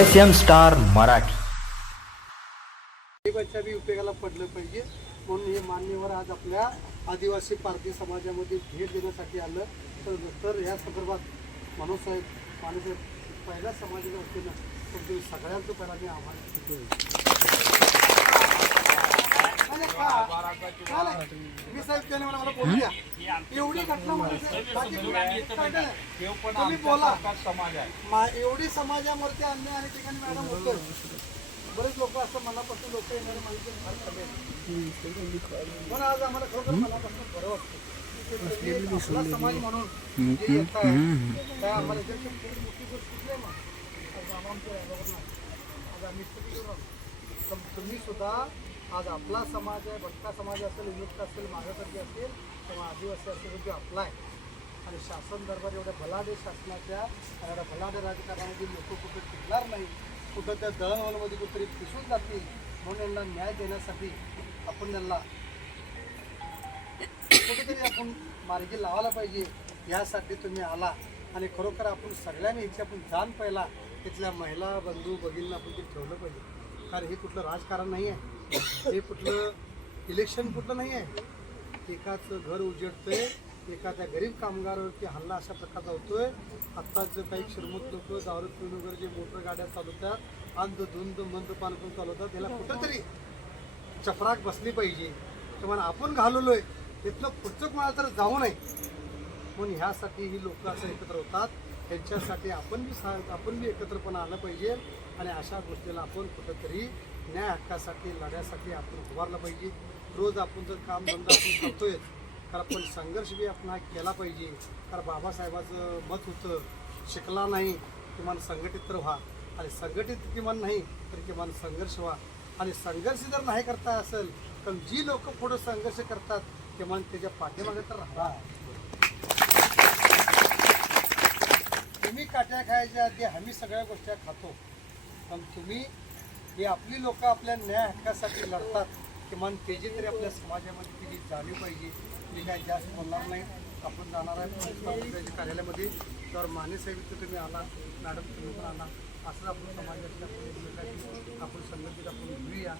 S M star Marathi. गरिबाच्या बी उपयोगाला पडलं पाहिजे. म्हणून हे मान्यवर आज आपल्या आदिवासी पारधी समाजामध्ये भेट देण्यासाठी आलं. तर तर या संदर्भात मनोसाहेब माणूसाहेब पहिल्या समाजाच्या वतीनं तुमच्या सगळ्यांचं पहिला मी आव्हान नाही, का? का नाही? मी साहेब त्याने मला मला बोलू द्या एवढी घटना मला साहेब, बाकी काय नाही. तुम्ही बोला मा- एवढी समाजावरती अन्याय आणि ठिकाणी मॅडम होतं बरेच लोक असं मनापासून लोक येणारे माहिती फार कमी आहेत. पण आज आम्हाला खरोखर मनापासून बरं वाटतं की तुम्ही आपला समाज म्हणून जे येताय, काय आम्हाला याच्यापेक्षा खूप मोठी गोष्ट कुठली आहे मग? आज आम्हाला यादववर नाही. आज आम्ही इतकं केलं ना. तर तुम्ही सुद्धा आज आपला समाज आहे भटका समाज असेल विमुक्त असेल मागासाठी असेल किंवा आदिवासी असेल जो आपला आहे. आणि शासन दरबार एवढ्या भलाडे शासनाच्या आणि एवढ्या भलाडे राजकारणामध्ये लोक कुठे टिकणार नाही कुठं त्या दळणवळणमध्ये कुठेतरी पिसून जातील म्हणून यांना न्याय देण्यासाठी आपण त्यांना कुठेतरी आपण मार्गी लावायला पाहिजे यासाठी तुम्ही आला. आणि खरोखर आपण सगळ्यांनी इथे आपण जाण पहिला तिथल्या महिला बंधू भगिनींना आपण ते ठेवलं पाहिजे. कारण हे कुठलं राजकारण नाही आहे हे कुठलं इलेक्शन कुठलं नाही आहे. एकाचं घर उजडतंय एखाद्या गरीब कामगारावरती हल्ला अशा प्रकारचा होतोय. आत्ताच काही श्रीमंत लोक दारू पिऊन वगैरे जे मोटर गाड्या चालवतात अंध धुंद मंद पान करून चालवतात त्याला कुठंतरी चपराक बसली पाहिजे. किंवा आपण घालवलोय. तिथलं पुढचं कोणाला तर जाऊ नये. म्हणून ह्यासाठी ही लोक असं एकत्र होतात. त्यांच्यासाठी आपण बी सा आपण बी एकत्रपणा आलं पाहिजे. आणि अशा गोष्टीला आपण कुठंतरी न्याय हक्कासाठी लढ्यासाठी आपण उभारलं पाहिजे. रोज आपण जर काम धंदा आपण करतोय तर आपण संघर्ष बी आपण हा केला पाहिजे. कारण बाबासाहेबाचं मत होतं शिकला नाही किमान संघटित तर व्हा. आणि संघटित किमान नाही तर किमान संघर्ष व्हा. आणि संघर्ष जर नाही करता असेल तर जी लोक पुढे संघर्ष करतात किमान त्याच्या पाठीमागे तर राहा. तुम्ही काट्या खायच्या आधी आम्ही सगळ्या गोष्टी खातो. पण तुम्ही ही आपली लोक आपल्या न्याय हक्कासाठी लढतात. किमान त्याची तरी आपल्या समाजामध्ये त्याची जाणीव पाहिजे. मी काय जास्त बोलणार नाही. आपण जाणार आहे पोलीस कार्यालयामध्ये. तर माने साहेब इथं तुम्ही आला. मॅडम तुम्ही पण आला. असं आपण समाजातल्या पोलीस आपण संघटित आपण घेऊया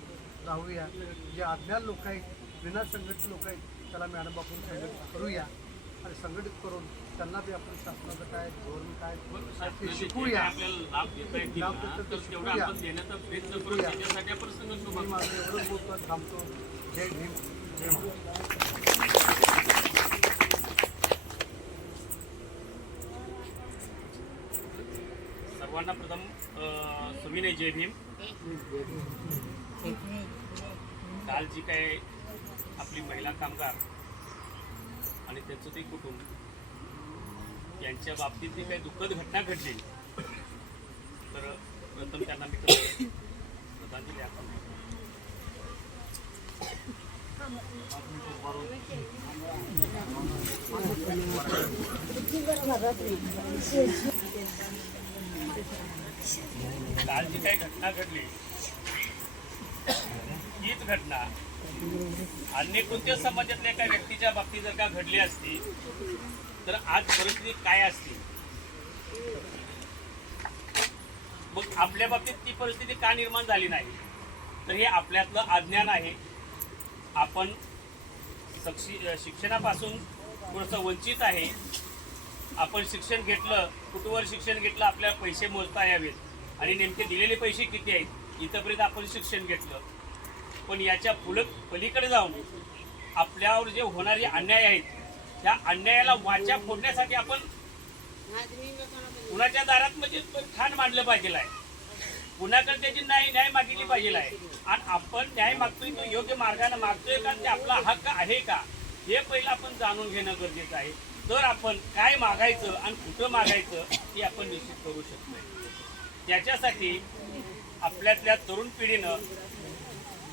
राहूया. जे अज्ञान लोक आहेत विना संघटित लोक आहेत त्याला मॅडम आपण संघटित करूया. आणि संघटित करून त्यांना बी आपण शासनाचं काय धोरण काय ते शिकवूया लाभ देतात ते शिकवूया. शिकवूया. मी माझं एवढंच बोलतो थांबतो. जय भीम जय महाराज सर्वांना प्रथम सुविनय जय भीम. काल जी काय आपली महिला कामगार आणि त्यांचं ते कुटुंब यांच्या बाबतीत जी काही दुःखद घटना घडली तर प्रथम त्यांना मी खरं श्रद्धांजली आपण काल जी काही घटना घडली हीच घटना. अन्य कोणत्या समाजातल्या एका व्यक्तीच्या बाबतीत जर का घडली असती तर आज परिस्थिती काय असती? मग आपल्या बाबतीत ती परिस्थिती का निर्माण झाली नाही? तर हे आपल्यातलं अज्ञान आहे. आपण सक्षी शिक्षणापासून थोडंसं वंचित आहे. आपण शिक्षण घेतलं कुठवर शिक्षण घेतलं आपल्याला पैसे मोजता यावेत. आणि नेमके दिलेले पैसे किती आहेत? इथंपर्यंत आपण शिक्षण घेतलं. पण याच्या पुल पलीकडे जाऊन आपल्यावर जे होणारे अन्याय आहेत त्या अन्यायाला वाचा फोडण्यासाठी आपण कुणाच्या दारात म्हणजे ठाण मांडलं पाहिजे आहे. कुणाकडे त्याची न्याय न्याय मागितली पाहिजे आहे. आणि आपण न्याय मागतोय तो योग्य मार्गाने मागतोय का? ते आपला हक्क आहे का? हे पहिलं आपण जाणून घेणं गरजेचं आहे. तर आपण काय मागायचं आणि कुठं मागायचं हे आपण निश्चित करू शकतो त्याच्यासाठी आपल्यातल्या तरुण पिढीनं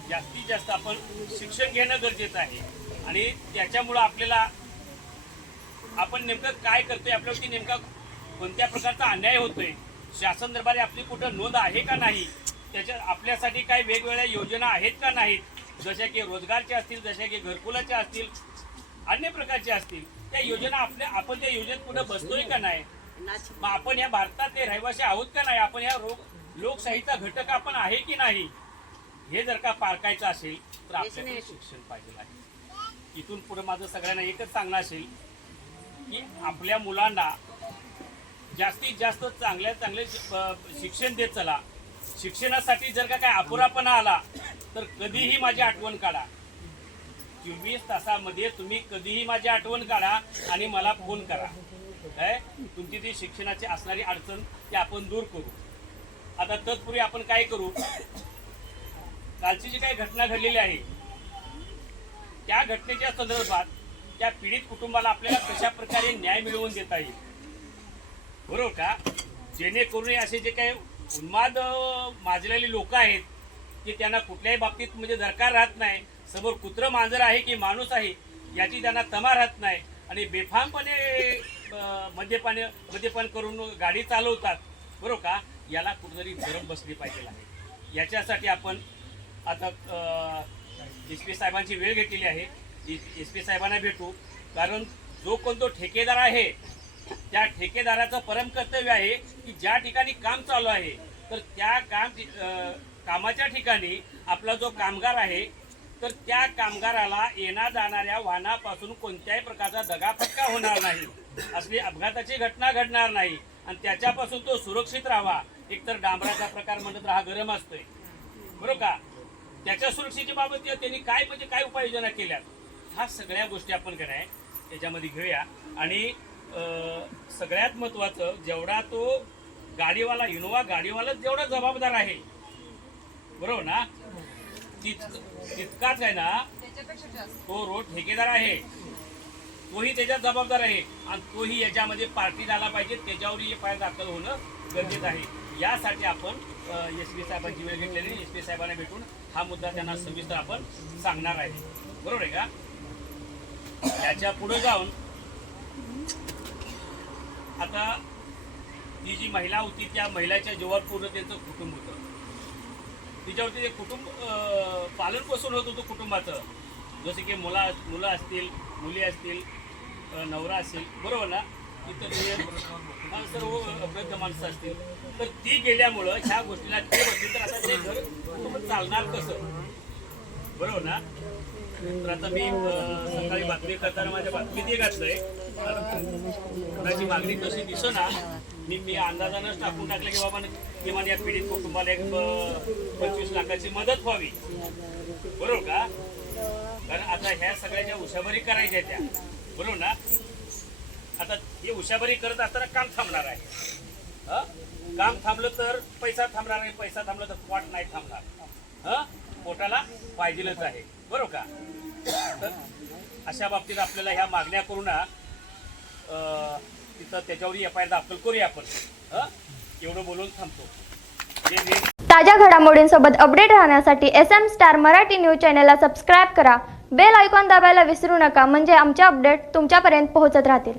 जास्तीत जास्त आपण शिक्षण घेणं गरजेचं आहे. आणि त्याच्यामुळं आपल्याला आपण नेमकं काय करतोय आपल्यावरती नेमका कोणत्या प्रकारचा अन्याय होतोय शासन दरबारी आपली कुठं नोंद आहे का नाही त्याच्या आपल्यासाठी काही वेगवेगळ्या योजना आहेत का नाहीत जशा की रोजगारच्या असतील जशा की घरकुलाच्या असतील अन्य प्रकारच्या असतील त्या योजना आपल्या आपण त्या योजनेत कुठं बसतोय का नाही? मग आपण या भारतातले रहिवासी आहोत का नाही? आपण या रोग लोकशाहीचा घटक आपण आहे की नाही? हे जर का पारखायचं असेल तर आपल्याकडे शिक्षण पाहिजे आहे. इथून पुढे माझं सगळ्यांना एकच सांगणं असेल की आपल्या मुलांना जास्तीत जास्त चांगल्या चांगले शिक्षण देत चला. शिक्षणासाठी जर का काय अपुरापणा आला तर कधीही माझी आठवण काढा. चोवीस तासामध्ये तुम्ही कधीही माझी आठवण काढा आणि मला फोन करा. काय? तुमची ती शिक्षणाची असणारी अडचण ती आपण दूर करू. आता तत्पूर्वी आपण काय करू? कालची जी काही घटना घडलेली आहे त्या घटनेच्या संदर्भात त्या पीडित कुटुंबाला आपल्याला कशा प्रकारे न्याय मिळवून देता येईल? बरोबर का? जेणेकरून असे जे काही उन्माद माजलेली माजलेले लोक आहेत की त्यांना कुठल्याही बाबतीत म्हणजे दरकार राहत नाही समोर कुत्र मांजर आहे की माणूस आहे याची त्यांना तमा राहत नाही आणि बेफामपणे अं, मद्यपान मद्यपान करून गाडी चालवतात बरोबर का? याला कुठेतरी गरम बसली पाहिजे आहे. याच्यासाठी आपण आता एस पी साहेबांची वेळ घेतलेली आहे. एस पी साहेबांना भेटू. कारण जो कोण तो ठेकेदार आहे त्या ठेकेदाराचं परम कर्तव्य आहे की ज्या ठिकाणी काम चालू आहे तर त्या काम कामाच्या ठिकाणी आपला जो कामगार आहे तर त्या कामगाराला येण्या जाणाऱ्या वाहनापासून कोणत्याही प्रकारचा दगाफटका होणार नाही. असली अपघाताची घटना घडणार नाही. आणि त्याच्यापासून तो सुरक्षित राहावा. एकतर डांबराचा प्रकार म्हणत हा गरम असतोय. बरोबर का? त्याच्या सुरक्षेच्या बाबत त्यांनी काय म्हणजे काय उपाययोजना केल्यात ह्या सगळ्या गोष्टी आपण काय त्याच्यामध्ये घेऊया. आणि सगळ्यात महत्वाचं जेवढा तो गाडीवाला इनोवा गाडीवालाच जेवढा जबाबदार आहे बरोबर ना? तित- तितकाच आहे ना तो रोड ठेकेदार आहे. तोही त्याच्यात जबाबदार आहे. आणि तोही याच्यामध्ये पार्टी झाला पाहिजे त्याच्यावरही पाय दाखल होणं गरजेचं आहे. यासाठी आपण एस पी साहेबांची वेळ घेतलेली. एस पी साहेबांना भेटून हा मुद्दा त्यांना सविस्तर आपण सांगणार आहे. बरोबर आहे का? त्याच्या पुढे जाऊन आता ती जी महिला होती त्या महिलाच्या जीवावर पूर्ण त्यांचं कुटुंब होतं. तिच्यावरती ते कुटुंब पालन पोषण होत होतं कुटुंबाचं. जसं की मुला मुलं असतील मुली असतील नवरा असेल. बरोबर ना? इतर सर्व वृद्ध माणसं असतील तर ती गेल्यामुळं ह्या गोष्टीला ते बसतील तर आता ते घर कुटुंब चालणार कसं बरोबर ना तर आता मी सकाळी बातमी करताना माझ्या बातमीत हे घातलंय कुणाची मागणी कशी दिसना मी मी अंदाजानंच टाकून टाकलं की बाबा किमान या पिढीत कुटुंबाला एक पंचवीस लाखाची मदत व्हावी बरोबर का कारण आता ह्या सगळ्या ज्या उशाभरी करायच्या त्या बरोबर ना? म्हणजे आता ही करत असताना काम थांबणार आहे. काम थांबलं तर पैसा थांबणार नाही पैसा थांबला तर पोट नाही थांबणार. हं? पोटाला पाहिजेलच आहे. बरोबर का? तर अशा बाबतीत आपल्याला ह्या मागण्या करू ना तिथं त्याच्यावर एफ आय आर दाखल करूया आपण. हं? एवढं बोलून थांबतो. म्हणजे ताज्या घडामोडींसोबत अपडेट राहण्यासाठी S M Star Marathi news चॅनलला सबस्क्राईब करा. बेल आयकॉन दाबायला विसरू नका. म्हणजे आमचे अपडेट तुमच्यापर्यंत पोहोचत राहतील.